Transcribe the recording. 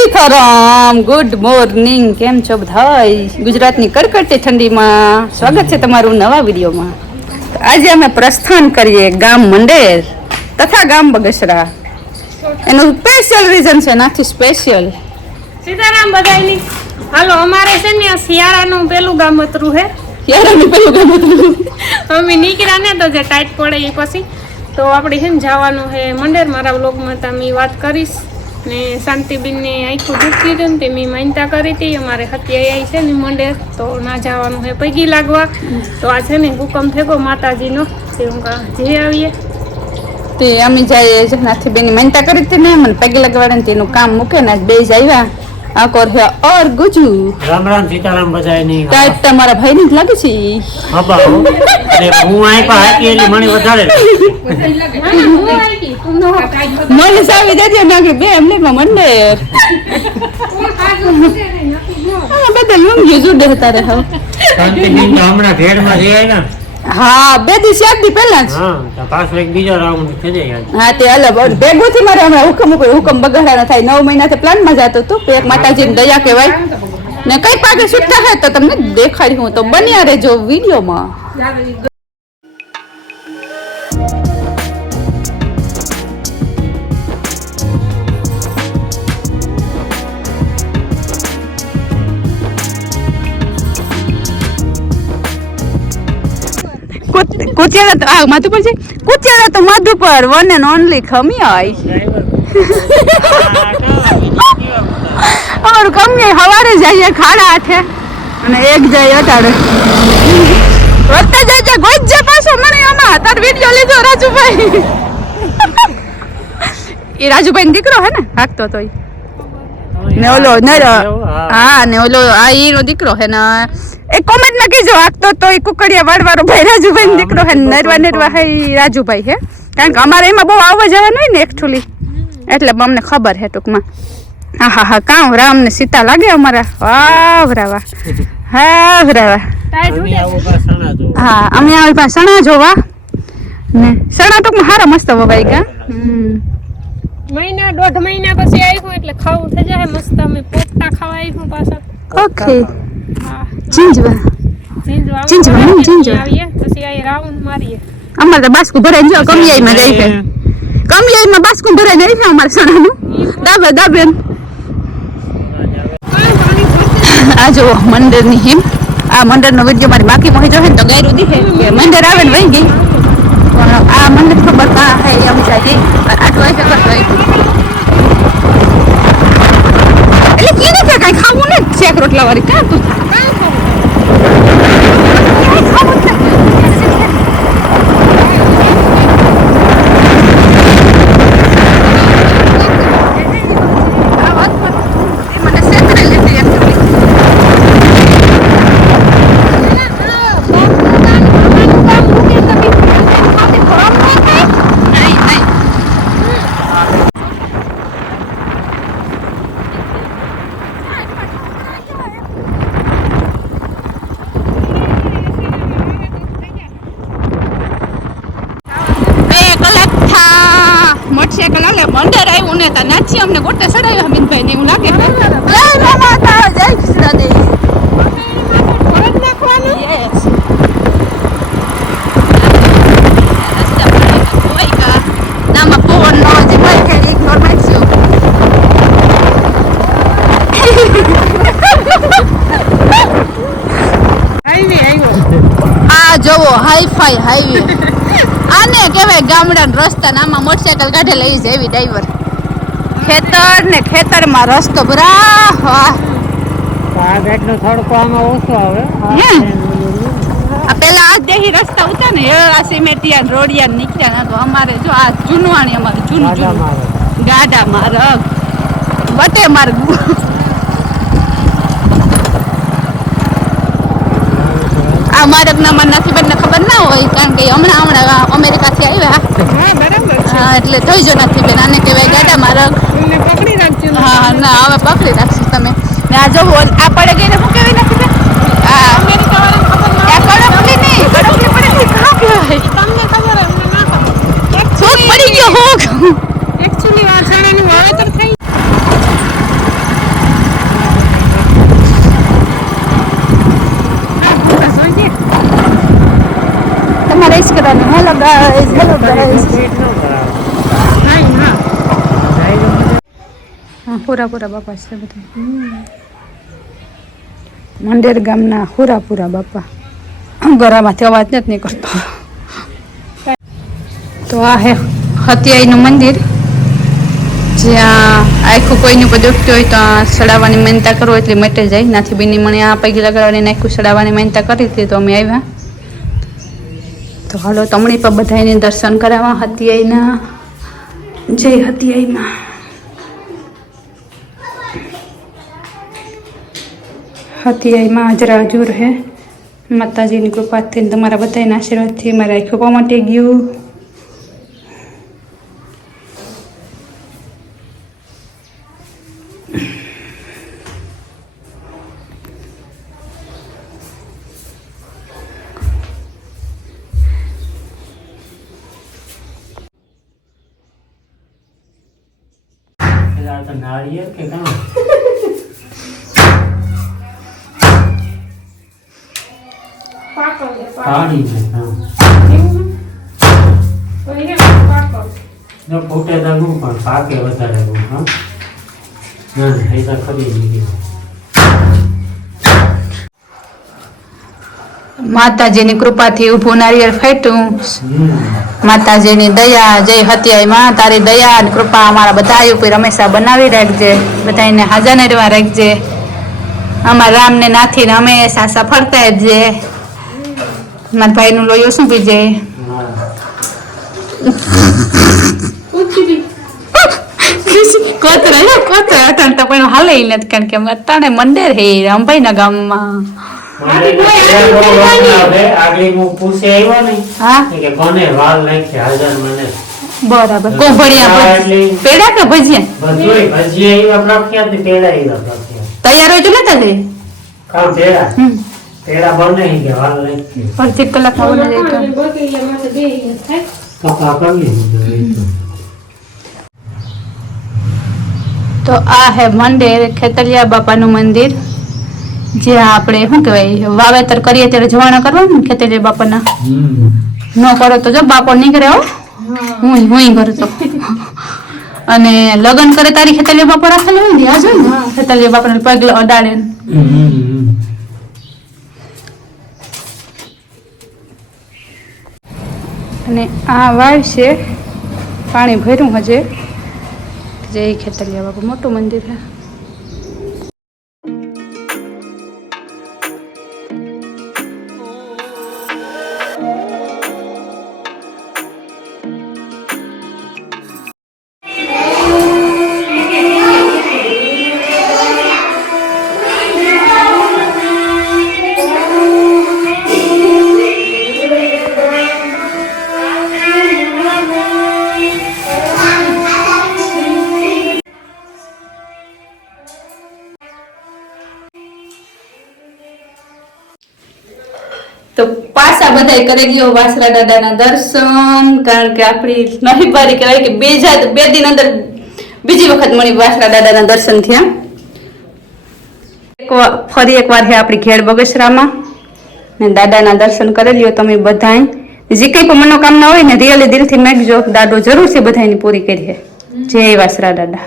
Sitaram good morning કેમ છો બધાય ગુજરાતની કડકડતી ઠંડીમાં સ્વાગત છે તમારું નવા વિડીયોમાં તો આજે અમે પ્રસ્થાન કરીએ ગામ મંડેર તથા ગામ બગસરા એનું સ્પેશિયલ રીઝન છે નાથી સ્પેશિયલ સીતારામ બધાયની હાલો અમારે છે ને શિયાળાનું પેલું ગામતરું હે શિયાળાનું પેલું ગામતરું અમે નીકળ્યા ને તો જે ટાઈટ પડે એ પછી તો આપણે છે ને જવાનું હે મંડેર મારા વ્લોગમાં તમે વાત કરીશ ને શાંતિબેનને આખું દુખી હતું ને તે મેં માનતા કરી હતી અમારે હત્યા આવી છે ને મંડેર તો ના જવાનું હે પૈકી લાગવા તો આ છે ને હુકમ થયો માતાજીનો તે હું જઈ આવીએ તે અમે જાય નાથી બેની માનતા કરી હતી ને મને પગે લગવાડે તેનું કામ મૂકે ને બે જ આવ્યા આકોર હે ઓર ગુજુ રામ રામ સીતારામ બધાયની ટાઈટ તમારા ભાઈ ની જ લાગે છે બાબા અરે હું આઈ પા હાકી એલી મને વધારે મને સાવી દેજો નાખી બે એમને મંડેર બધા લુંગી જુડે હતા રે હવે શાંતિબેન તો હમણાં ભેડમાં જઈ ને હા બે દિવસ એક દી પહેલા જ હા તો પાછો એક બીજો રાઉન્ડ થઈ જાય હા તે અલગ ભેગું થી મારે હમણાં હુકમ બગાડા થાય 9 મહિનાથી પ્લાન માં જતો હતો એક માતાજીની દયા કહેવાય ને કઈ પાકે છૂટતા હોય તો તમને દેખાડી હું તો બન્યા રહેજો વિડીયોમાં કુચેડા તો આ માથું પર છે કુચેડા તો માથું પર વન એન્ડ ઓનલી ખમી આઈ અમારું ખમી હવારે જઈએ ખાડા હાથે અને એક જાય અટાડે વધતા જાય ગોજ પાછો મને આમાં તાર વિડિયો લીધો રાજુભાઈ એ રાજુભાઈ નો દીકરો હે ને હાકતો તો ને ઓલો હા ને ઓલો આ ઈનો દીકરો હે ને એક કોમેન્ટ માં કીજો આખતો તો ઈ કુકડિયા વાળવાળો ભાઈ રાજુભાઈ દીકરો હે નરવા હે રાજુભાઈ હે કારણ કે અમારે એમાં બહુ આવવા જવાનું હોય ને એકચ્યુઅલી એટલે અમને ખબર હે ટૂંકમાં હા કામ રામ ને સીતા લાગે અમારા વાહ રાવા હા રાવા હા અમે આવી પાસે સણા જોવા ને સણા ટૂંકમાં હારા મસ્ત વવાઈ ગયા મહિના દોઢ મહિના પછી આવ્યું એટલે ખાવું થઈ જાય મસ્ત અમે પોપટા ખાવા આવ્યું પાછા ઓકે હા ચીંજવા આવીએ પછી આ રાઉન્ડ મારીએ અમારે તો બાસ્કુ ભરાઈ જો કમિયાઈમાં જાય છે કમિયાઈમાં બાસ્કુ ભરાઈ જાય છે અમારે સણાનું દાબે આ જો મંદિરની હિમ આ મંદિરનો વિડીયો મારી બાકી મોહી જો હે તો ગાયરું દીધે કે મંદિર આવે ને વહી ગઈ પણ આ મંદિર ખબર કા હે એમ જાય આટલું આવી કરતો એટલે કીધું કે કઈ ખાવું ને શેક રોટલા વાળી ક્યાં તું મોટરસાઇકલ આલે મંડર આવ્યું ને તા નાચી અમને ગોટે સડાવ્યા હમીનભાઈ ને એવું લાગે જય માતા જય કૃષ્ણ દે ભરત નાખવાનું યસ રસ્તા પર કોઈ કા નામાં ફોન નો જે ભાઈ કે ઇગ્નોર મારજો હાઈવે આવ્યો આ જોવો હાઈફાઈ હાઈવે આને કહેવાય ગામડાના રસ્તા આમાં મોટરસાઇકલ કાઢે લઈ જાય એવી ડ્રાઈવર ખેતર ને ખેતરમાં રસ્તો બરા વાહ આ બેટનો થોડો આમાં ઓછો આવે આ પેલા આ દેહી રસ્તા ઉતા ને આ સિમેટિયા રોડિયા નીકળ્યા ના તો અમારે જો આ જૂનવાણી અમારે જૂનું ગાડા માર્ગ વટે માર્ગ આ માર્ગના મને નથી બંને ખબર ના હોય કારણ કે હમણાં અમેરિકાથી આવ્યા હા બરાબર હા એટલે થઈ જો નથી બેન આને કહેવાય ગાડા માર્ગ તમને પકડી રાખજો હા ના હવે પકડી રાખશું તમે ને આ જો આ પડે ગઈને શું કહેવાય નથી બેન આ અમેરિકા વાળાને ખબર ના કડકલી નહીં કડકલી પડે નહીં કાં કહેવાય તમને ખબર અમને ના ખબર શોખ પડી ગયો હોક એકચ્યુઅલી આ છાણાનું વાવેતર થઈ ગાઈસ, હેલો ગાઈસ. હા, પૂરા બાપા છે બધા. મંડેર ગામના પૂરા બાપા. ગરામાંથી અવાજ નથી નીકળતો. તો આ હે હતિયાઈનું મંદિર, જ્યાં આખું કોઈની ઉપર દુખતું હોય તો આ સડાવવાની માનતા કરો એટલે મટી જાય. નાથી બીની મને આ પૈકી લગાડવાની નાખ્યું સડાવવાની માનતા કરી હતી તો અમે આવ્યા. તો હાલો તમણી પર બધાને દર્શન કરાવવા હતિયાઈના. જય હતિયાઈમાં. હતિયાઈમાં હાજરા હજુર હે. માતાજીની કૃપાથી તમારા બધાના આશીર્વાદથી મારા આખું મટી ગયું. नारियल के काम पानी में न फूटे दगू पण पाके વધારે હું હા ના એ તો ખરી લીધી. માતાજીની કૃપાથી ઊભું નારિયેળ ફાટ્યું. માતાજીની દયા. જય હતિયાઈમાં તારી દયા અને કૃપા અમારા બધા ઉપર હંમેશા બનાવી રાખજે. બધાને હાજરને રહેવા રાખજે. અમારા રામને નાથીને હંમેશા સફળતા આપજે. મારા ભાઈનું લોહીઓ શું પીજે. કોતરા અટાણ તો કોઈ હાલે નથી કારણ કે અટાણે મંદિર હે રામભાઈના ગામમાં. આગલી હું પૂછે આવ્યો ને હા કે કોને વાલ નાખી હાજર મને બરાબર. કોભળિયા પેડા કે ભજીયા બધુંય ભજીયા એવા પ્રખ્યાત ને પેડા એવા પ્રખ્યાત. તૈયાર હોય તો નતા દે કામ પેડા બને કે વાલ નાખી અડધી કલાકમાં બની જાય કપા કરી તો આ હે મંદિર ખેતલિયા બાપાનું મંદિર, જ્યાં આપણે શું કહેવાય વાવેતર કરીએ ત્યારે જવાના કરવાનું ને ખેતલિયા બાપાના. ન કરો તો જો બાપો નીકળે હો. હું કરું તો અને લગ્ન કરે તારી ખેતલિયા બાપા રાખેલું હોય ને આ જોઈ ને ખેતલિયા બાપાને પગ અડાડે. અને આ વાવ છે પાણી ભર્યું હજે. જય ખેતલિયા બાપા મોટું મંદિર છે. તો પાછા બધાય કરી ગયો વાસરા દાદાના દર્શન, કારણ કે આપણી નહીબારી કહેવાય કે બે દિન અંદર બીજી વખત મળી વાસરા દાદાના દર્શન થયા. ફરી એકવાર છે આપણી ઘેડ બગસરામાં ને દાદાના દર્શન કરી લ્યો તમે બધાય. જે કંઈ પણ મનોકામના હોય ને રિયલી દિલથી માગજો, દાદો જરૂર છે બધાની પૂરી કરી છે. જય વાસરા દાદા.